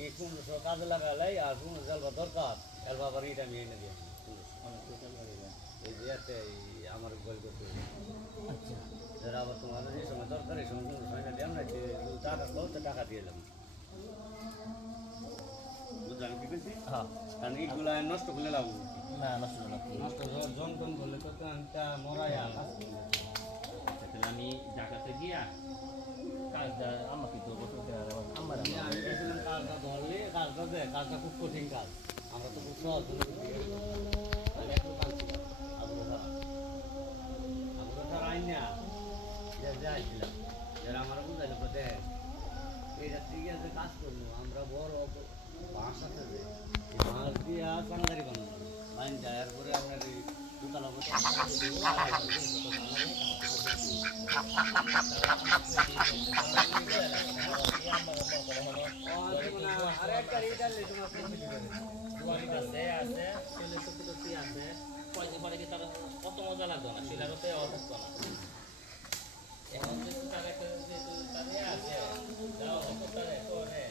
এই 1500 কাজে লাগালাই আর 1500 জালবা দরকার এলবা আবার এটা আমি এনে দিই এই যে একটা আমার গোল করতে আচ্ছা যারা আবার তোমাদের এই সময় দরকার এই সময় 1500 এনে দিলাম না টাকা দাও তো টাকা দিয়ে এলাম বুঝলাম কি বলছি হ্যাঁ কারণ ইটগুলা নষ্ট করলে লাভ না নষ্ট হলো না নষ্ট জঙ্গল করলে তো একটা মরাইয়া তাহলে আমি জায়গাতে গিয়া কাজটা আমাকে তো করতে হবে আমার আমি বলছিলাম কাজটা ধরলে কাজটা দে কাজটা খুব কঠিন কাজ আমরা তো খুব সহজ তাহলে একটু কাজ আমরা তো আইন না যাইছিলাম যারা আমরা বুঝাইলো দেখ এইটা ঠিক আছে কাজ করবো আমরা বড় বাঁশ আছে যে বাঁশ দিয়ে চাঙ্গারি বানাবো লাইন যায় এরপরে আপনার এই দুতলা আর একটা রিটার্ন তোমার আছে আছে ছেলে টুকি আছে পয়সা পরে কি তার কত মজা লাগতো না শিলারতে অবস্থা না এখন যে তার একটা যে তার আছে যাও করতে করে